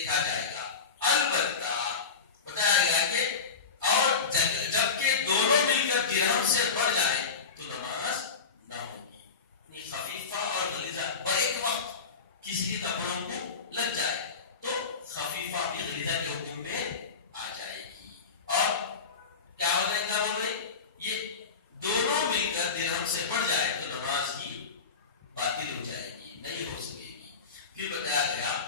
دیکھا جائے گا. البتہ بتایا گیا کہ اور جب کہ دونوں مل کر درہم سے بڑھ جائیں تو نماز نہ ہوگی. خفیفہ اور غلیظہ ایک وقت کسی کے کپڑوں کو لگ جائے تو خفیفہ بھی غلیظہ کے حکم میں آ جائے گی. اور کیا ہو جائے گا بول رہے یہ دونوں مل کر درہم سے بڑھ جائے تو نماز کی باطل ہو جائے گی, نہیں ہو سکے گی. پھر بتایا گیا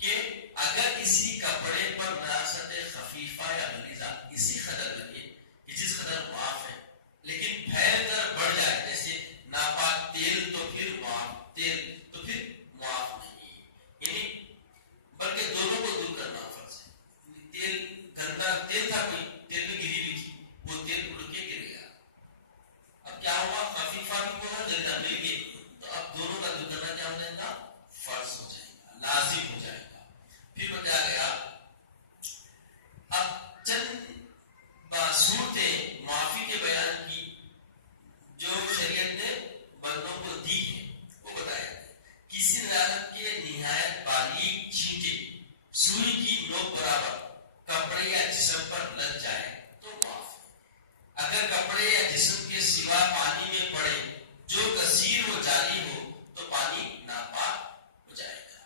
کہ اگر کسی کپڑے پر نجاست خفیفہ یا غلیظہ اسی قدر لگے کہ جس قدر معاف ہے لیکن پھیل کر بڑھ جائے, جیسے ناپاک تیل تو پھر معاف نہیں, یعنی بلکہ دونوں کو دور کرنا فرض ہے. تیل گندا تیل تھا, کوئی تیل میں گری ہوئی تھی, وہ تیل اڑ کے گر گیا. اب کیا ہوا, خفیفہ بھی ہوگا غلیظہ مل گئے تو اب دونوں کا دور کرنا کیا ہو جائے گا, فرض ہو جائے گا, لازم ہو جائے گا. پھر بتایا گیا اب چند صورتیں معافی کے بیان کی جو شریعت نے بندوں کو دی ہے وہ بتایا. کسی نجاست کے نہایت باریک چھینٹے سوئی کی نوک برابر کپڑے یا جسم پر لگ جائے تو معاف ہے. اگر کپڑے یا جسم کے سوا پانی میں پڑے جو کثیر و جاری ہو تو پانی ناپاک ہو جائے گا.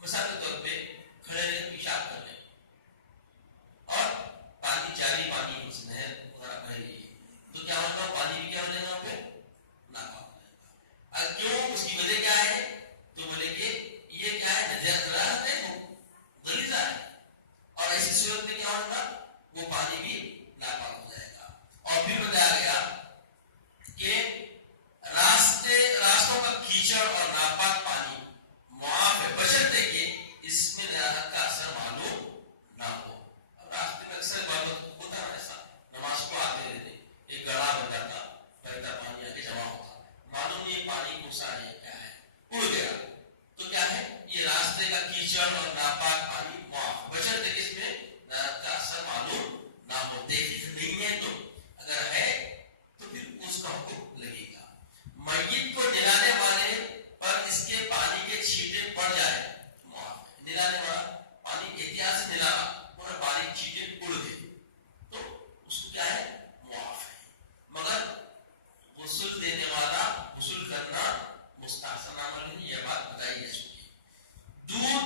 مثال کے طور پہ کھڑے رہے پیشاب کر رہے اور پانی جاری پانی اس نہر وغیرہ بہ رہی ہے تو کیا ہوگا, پانی بھی کیا ہو جائے گا, پہ ناپاک ہو جائے گا. کیوں, اس کی وجہ کیا ہے تو بولے کہ یہ کیا ہے, نجاست ہے, وہ غلیظہ ہے, اور ایسی صورت میں کیا ہوگا, وہ پانی بھی ناپاک ہو جائے گا. اور پھر بتایا گیا کہ راستوں کا کیچڑ اور ناپاک پانی معاف ہے بشرطے کہ اس میں نجاست کا اثر معلوم نہ ہو. اب راستے میں اکثر بات ہوتا ہے ایسا, نماز کو آتے رہتے ایک گڑھا بن جاتا, بہتا پانی آگے جمع ہوتا, معلوم یہ پانی کون سا ہے, کیا ہے, اڑ گیا تو کیا ہے, یہ راستے کا کیچڑ اور ناپاک پانی معاف بشرطے کہ اس میں نجاست کا اثر معلوم نہ ہو. دیکھ نہیں ہے تو اگر ہے تو پھر اس کا حکم لگے گا. میت کو نلانے والے پر اس کے پانی کے چھینٹے پڑ جائے معاف ہے. نلانے والا پانی احتیاط سے نلا اور باریک چھینٹے اڑ گئے تو اس کو کیا ہے, معاف ہے. مگر غسل دینے والا غسل کرنا مستحسن عمل نہیں, یہ بات بتائی جا چکی ہے. دودھ